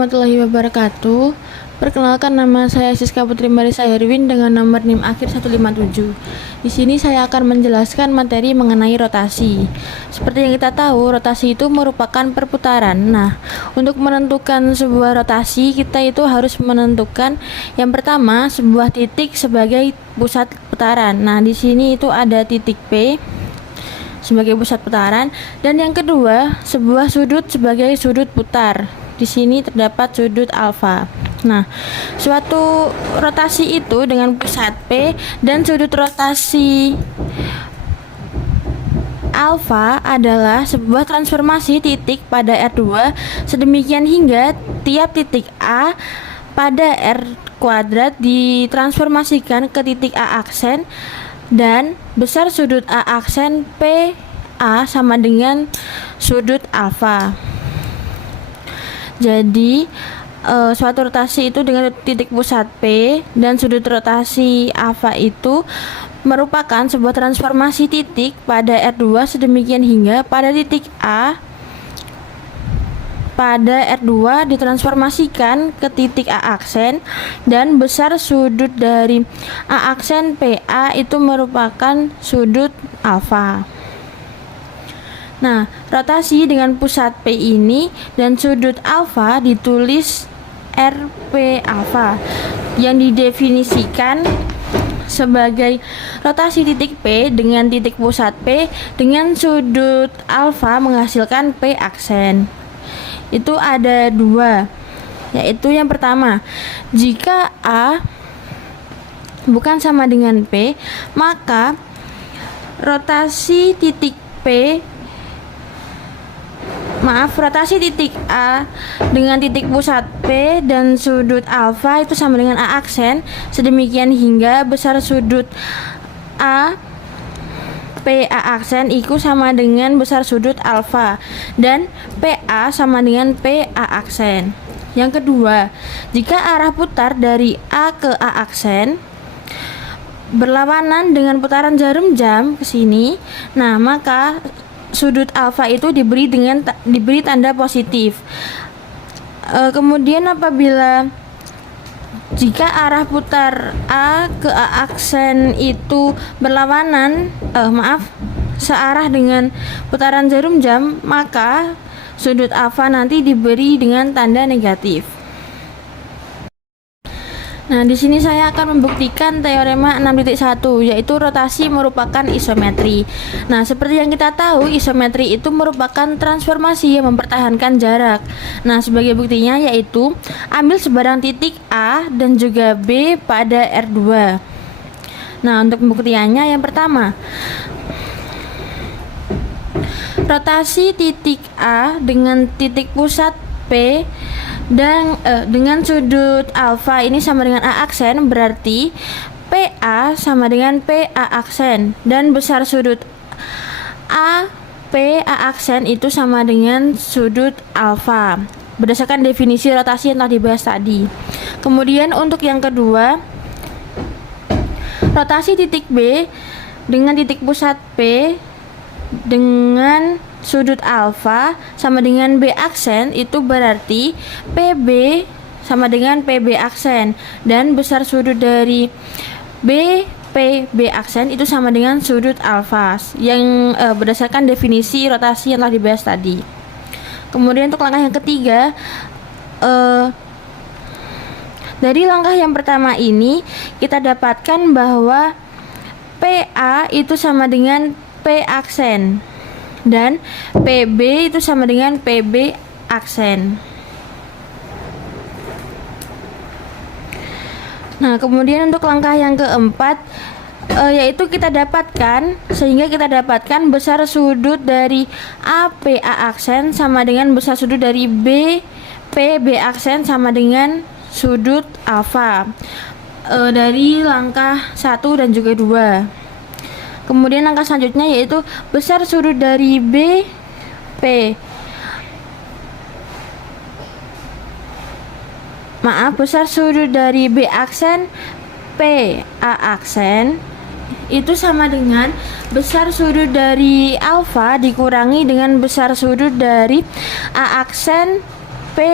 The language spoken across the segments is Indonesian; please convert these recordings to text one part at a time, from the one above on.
warahmatullahi wabarakatuh. Perkenalkan, nama saya Siska Putri Marisa Herwin dengan nomor NIM akhir 157. Di sini saya akan menjelaskan materi mengenai rotasi. Seperti yang kita tahu, rotasi itu merupakan perputaran. Nah, untuk menentukan sebuah rotasi, kita itu harus menentukan yang pertama sebuah titik sebagai pusat putaran. Nah, di sini itu ada titik P sebagai pusat putaran, dan yang kedua sebuah sudut sebagai sudut putar. Di sini terdapat sudut alfa. Nah, suatu rotasi itu dengan pusat P dan sudut rotasi alfa adalah sebuah transformasi titik pada R2 sedemikian hingga tiap titik A pada R kuadrat ditransformasikan ke titik A aksen, dan besar sudut A aksen PA sama dengan sudut alfa. Jadi suatu rotasi itu dengan titik pusat P dan sudut rotasi alfa itu merupakan sebuah transformasi titik pada R2 sedemikian hingga pada titik A pada R2 ditransformasikan ke titik A aksen, dan besar sudut dari A aksen PA itu merupakan sudut alfa. Nah, rotasi dengan pusat P ini dan sudut alfa ditulis RP alfa yang didefinisikan sebagai rotasi titik P dengan titik pusat P dengan sudut alfa menghasilkan P aksen. Itu ada dua, yaitu yang pertama, jika A bukan sama dengan P, maka rotasi titik A dengan titik pusat P dan sudut alfa itu sama dengan A aksen, sedemikian hingga besar sudut A PA aksen itu sama dengan besar sudut alfa, dan PA sama dengan PA aksen. Yang kedua, jika arah putar dari A ke A aksen berlawanan dengan putaran jarum jam ke sini, nah maka sudut alfa itu diberi tanda positif. Kemudian apabila jika arah putar A ke A aksen itu berlawanan, searah dengan putaran jarum jam, maka sudut alfa nanti diberi dengan tanda negatif. Nah, di sini saya akan membuktikan teorema 6.1, yaitu rotasi merupakan isometri. Nah, seperti yang kita tahu, isometri itu merupakan transformasi yang mempertahankan jarak. Nah, sebagai buktinya yaitu ambil sebarang titik A dan juga B pada R2. Nah, untuk pembuktiannya yang pertama, rotasi titik A dengan titik pusat P dan dengan sudut alfa ini sama dengan A aksen, berarti PA sama dengan PA aksen, dan besar sudut A PA aksen itu sama dengan sudut alfa berdasarkan definisi rotasi yang telah dibahas tadi. Kemudian untuk yang kedua, rotasi titik B dengan titik pusat P dengan sudut alfa sama dengan B aksen, itu berarti PB sama dengan PB aksen, dan besar sudut dari BPB aksen itu sama dengan sudut alfa yang berdasarkan definisi rotasi yang telah dibahas tadi. Kemudian untuk langkah yang ketiga, dari langkah yang pertama ini kita dapatkan bahwa PA itu sama dengan P aksen dan PB itu sama dengan PB aksen. Nah, kemudian untuk langkah yang keempat, yaitu kita dapatkan besar sudut dari APA aksen sama dengan besar sudut dari BPB aksen sama dengan sudut alfa dari langkah 1 dan juga 2. Kemudian langkah selanjutnya yaitu besar sudut dari besar sudut dari B aksen PA aksen itu sama dengan besar sudut dari alfa dikurangi dengan besar sudut dari A aksen P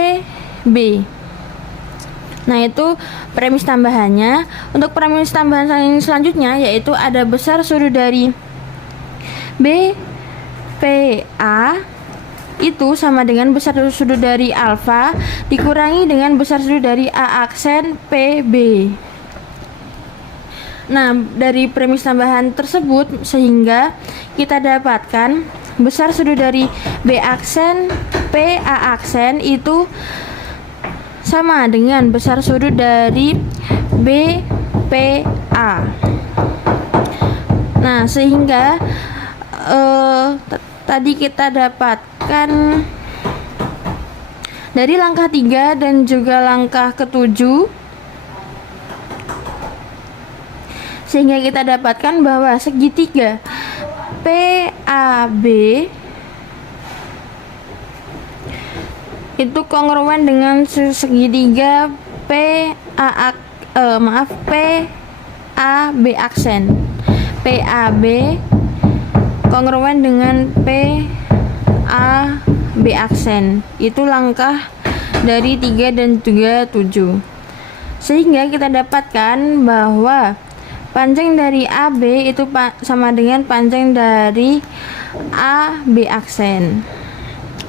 B. Nah, itu premis tambahannya. Untuk premis tambahan selanjutnya yaitu ada besar sudut dari B PA itu sama dengan besar sudut dari alfa dikurangi dengan besar sudut dari A aksen PB. Nah, dari premis tambahan tersebut sehingga kita dapatkan besar sudut dari B aksen PA aksen itu sama dengan besar sudut dari BPA. Nah, sehingga tadi kita dapatkan dari langkah 3 dan juga langkah ke-7, sehingga kita dapatkan bahwa segitiga PAB itu kongruen dengan segitiga PAB aksen. PAB kongruen dengan PAB aksen. Itu langkah dari 3 dan juga 7. Sehingga kita dapatkan bahwa panjang dari AB itu sama dengan panjang dari AB aksen.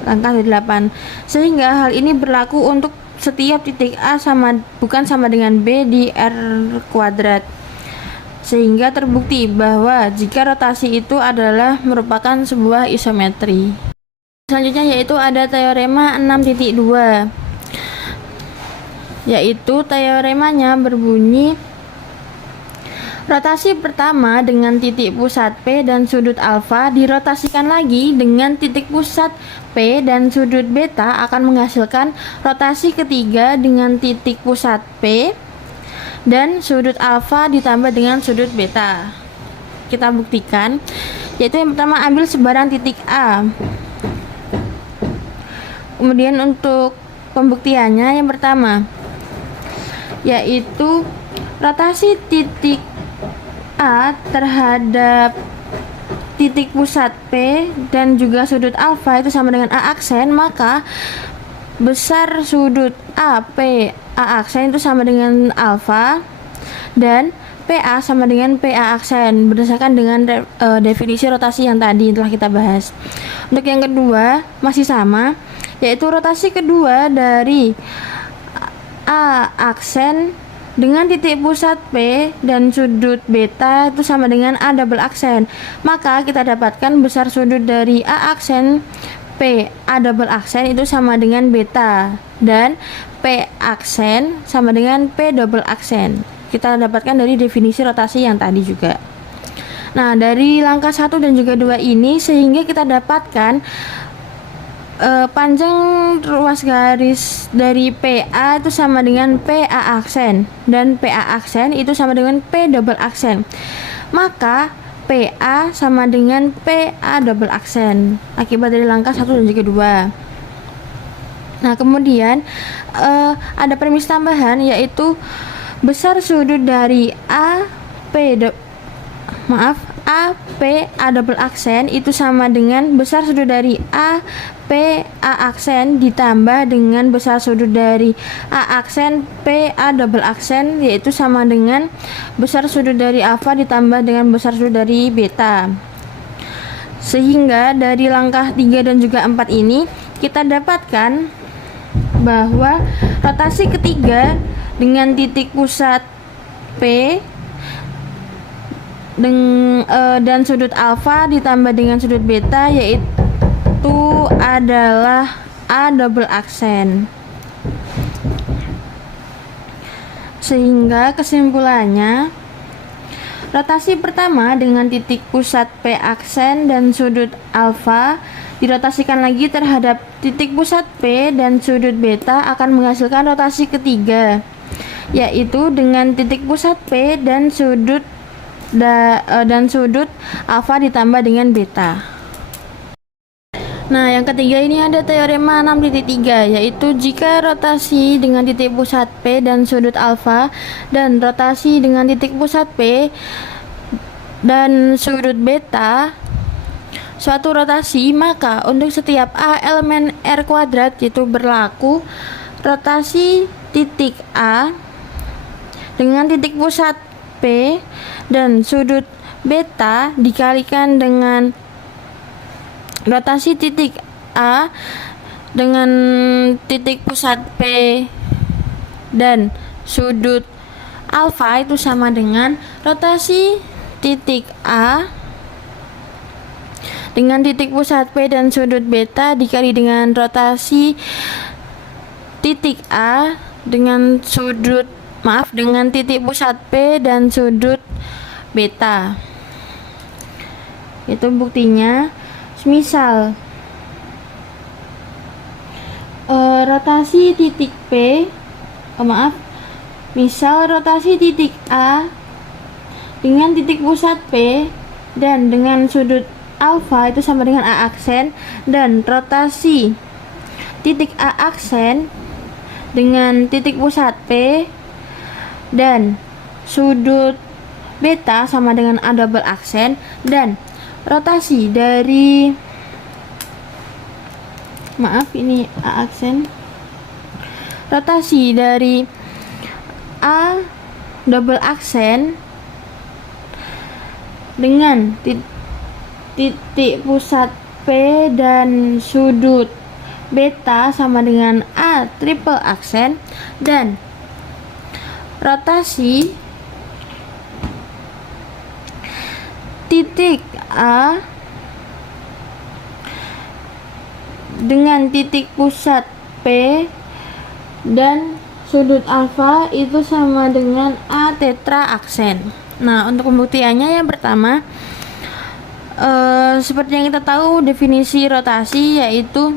Langkah 8. Sehingga hal ini berlaku untuk setiap titik A bukan sama dengan B di R kuadrat. Sehingga terbukti bahwa jika rotasi itu adalah merupakan sebuah isometri. Selanjutnya yaitu ada teorema 6.2. Yaitu teoremanya berbunyi rotasi pertama dengan titik pusat P dan sudut alfa dirotasikan lagi dengan titik pusat P dan sudut beta akan menghasilkan rotasi ketiga dengan titik pusat P dan sudut alfa ditambah dengan sudut beta. Kita buktikan, yaitu yang pertama ambil sebarang titik A. Kemudian untuk pembuktiannya yang pertama yaitu rotasi titik A terhadap titik pusat P dan juga sudut alfa itu sama dengan A aksen, maka besar sudut AP A aksen itu sama dengan alfa dan PA sama dengan PA aksen berdasarkan dengan definisi rotasi yang tadi telah kita bahas. Untuk yang kedua masih sama, yaitu rotasi kedua dari A aksen dengan titik pusat P dan sudut beta itu sama dengan A double aksen, maka kita dapatkan besar sudut dari A aksen P A double aksen itu sama dengan beta dan P aksen sama dengan P double aksen. Kita dapatkan dari definisi rotasi yang tadi juga. Nah, dari langkah 1 dan juga 2 ini sehingga kita dapatkan panjang ruas garis dari PA itu sama dengan PA aksen dan PA aksen itu sama dengan P double aksen, maka PA sama dengan PA double aksen akibat dari langkah 1 dan juga 2. Nah, kemudian ada premis tambahan yaitu besar sudut dari AP A double aksen itu sama dengan besar sudut dari AP A aksen ditambah dengan besar sudut dari A aksen P A double aksen, yaitu sama dengan besar sudut dari alfa ditambah dengan besar sudut dari beta. Sehingga dari langkah 3 dan juga 4 ini kita dapatkan bahwa rotasi ketiga dengan titik pusat P dan sudut alfa ditambah dengan sudut beta yaitu adalah A double aksen. Sehingga kesimpulannya rotasi pertama dengan titik pusat P aksen dan sudut alfa dirotasikan lagi terhadap titik pusat P dan sudut beta akan menghasilkan rotasi ketiga, yaitu dengan titik pusat P dan sudut alfa ditambah dengan beta. Nah, yang ketiga ini ada teorema 6.3, yaitu jika rotasi dengan titik pusat P dan sudut alfa dan rotasi dengan titik pusat P dan sudut beta suatu rotasi, maka untuk setiap A elemen R kuadrat itu berlaku rotasi titik A dengan titik pusat P dan sudut beta dikalikan dengan rotasi titik A dengan titik pusat P dan sudut alfa itu sama dengan rotasi titik A dengan titik pusat P dan sudut beta dikali dengan rotasi titik A dengan dengan titik pusat P dan sudut beta. Itu buktinya. Misal rotasi titik P, misal rotasi titik A dengan titik pusat P dan dengan sudut alfa itu sama dengan A aksen, dan rotasi titik A aksen dengan titik pusat P dan sudut beta sama dengan A double aksen, dan rotasi dari ini A aksen, rotasi dari A double aksen dengan titik pusat P dan sudut beta sama dengan A triple aksen, dan rotasi titik A dengan titik pusat P dan sudut alfa itu sama dengan A tetra aksen. Nah, untuk pembuktiannya yang pertama, seperti yang kita tahu definisi rotasi yaitu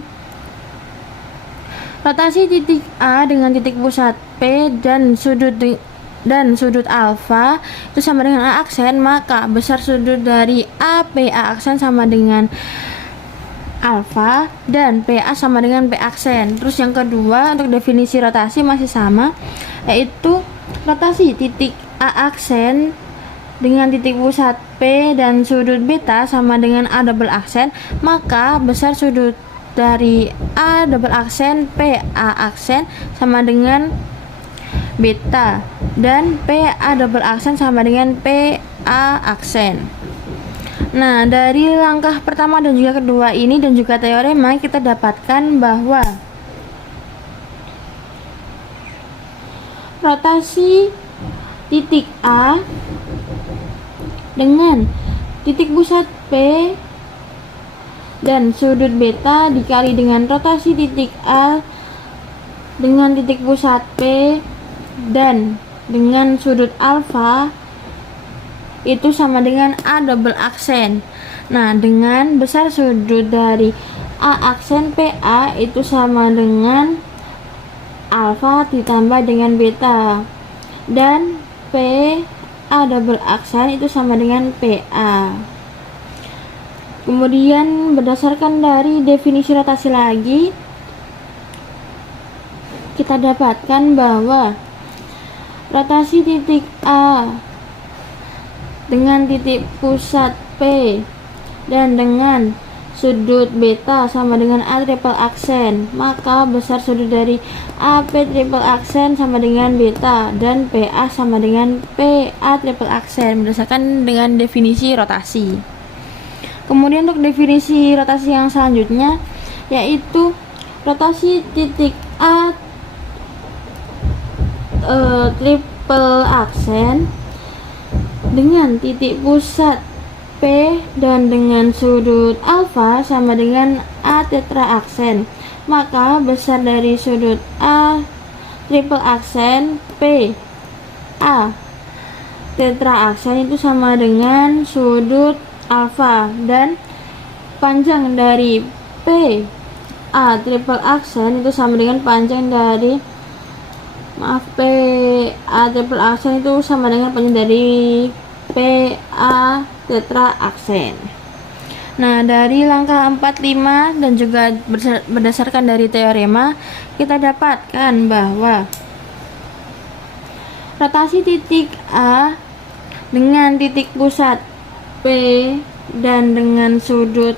rotasi titik A dengan titik pusat P dan sudut alfa itu sama dengan A aksen, maka besar sudut dari APA aksen sama dengan alfa dan PA sama dengan P aksen. Terus yang kedua, untuk definisi rotasi masih sama, yaitu rotasi titik A aksen dengan titik pusat P dan sudut beta sama dengan A double aksen, maka besar sudut dari A double aksen PA aksen sama dengan beta, dan PA double aksen sama dengan PA aksen. Nah, dari langkah pertama dan juga kedua ini dan juga teorema, kita dapatkan bahwa rotasi titik A dengan titik pusat P dan sudut beta dikali dengan rotasi titik A dengan titik pusat P dan dengan sudut alfa itu sama dengan A double aksen. Nah, dengan besar sudut dari A aksen PA itu sama dengan alfa ditambah dengan beta, dan P A double aksen itu sama dengan PA. Kemudian berdasarkan dari definisi rotasi lagi, kita dapatkan bahwa rotasi titik A dengan titik pusat P dan dengan sudut beta sama dengan A triple aksen, maka besar sudut dari AP triple aksen sama dengan beta, dan PA sama dengan PA triple aksen berdasarkan dengan definisi rotasi. Kemudian untuk definisi rotasi yang selanjutnya, yaitu rotasi titik A triple aksen dengan titik pusat P dan dengan sudut alfa sama dengan A tetra aksen, maka besar dari sudut A triple aksen P A tetra aksen itu sama dengan sudut alfa, dan panjang dari P A triple aksen itu sama dengan panjang dari P A triple aksen itu sama dengan panjang dari P A tetra aksen. Nah, dari langkah 4, 5 dan juga berdasarkan dari teorema, kita dapatkan bahwa rotasi titik A dengan titik pusat P dan dengan sudut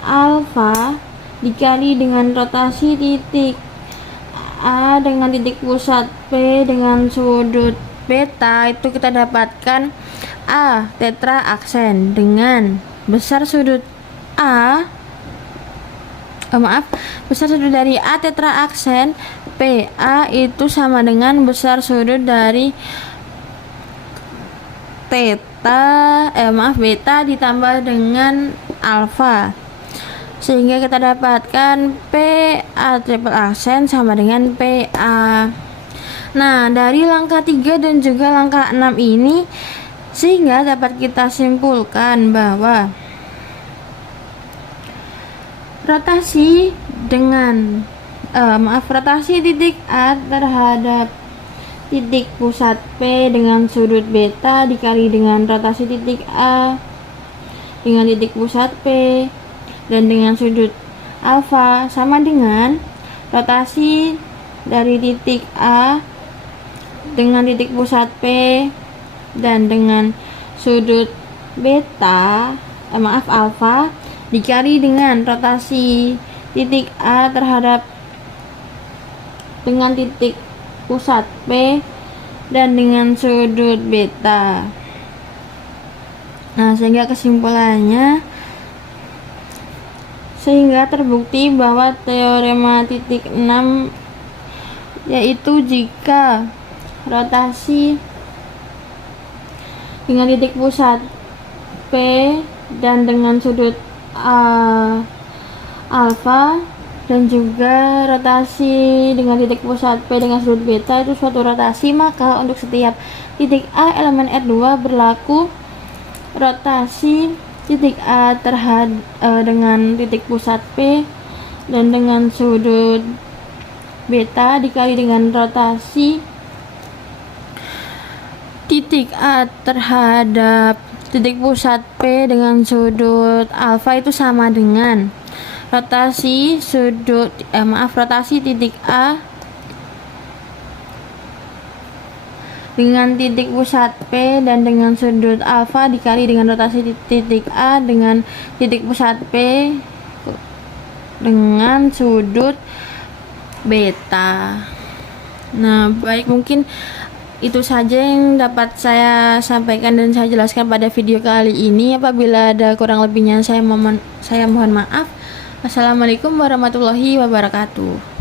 alfa dikali dengan rotasi titik A dengan titik pusat P dengan sudut beta, itu kita dapatkan A tetra aksen dengan besar sudut A besar sudut dari A tetra aksen PA itu sama dengan besar sudut dari beta ditambah dengan alfa, sehingga kita dapatkan PA triple aksen sama dengan PA. Nah, dari langkah 3 dan juga langkah 6 ini sehingga dapat kita simpulkan bahwa rotasi dengan rotasi titik A terhadap titik pusat P dengan sudut beta dikali dengan rotasi titik A dengan titik pusat P dan dengan sudut alfa sama dengan rotasi dari titik A dengan titik pusat P dan dengan sudut beta alfa dikali dengan rotasi titik A terhadap dengan titik pusat P dan dengan sudut beta. Nah, sehingga kesimpulannya terbukti bahwa teorema titik 6 yaitu jika rotasi dengan titik pusat P dan dengan sudut alfa dan juga rotasi dengan titik pusat P dengan sudut beta itu suatu rotasi, maka untuk setiap titik A elemen R2 berlaku rotasi titik A dengan titik pusat P dan dengan sudut beta dikali dengan rotasi titik A terhadap titik pusat P dengan sudut alfa itu sama dengan rotasi titik A dengan titik pusat P dan dengan sudut alfa dikali dengan rotasi titik A dengan titik pusat P dengan sudut beta. Nah, baik, mungkin itu saja yang dapat saya sampaikan dan saya jelaskan pada video kali ini. Apabila ada kurang lebihnya saya mohon maaf. Wassalamualaikum warahmatullahi wabarakatuh.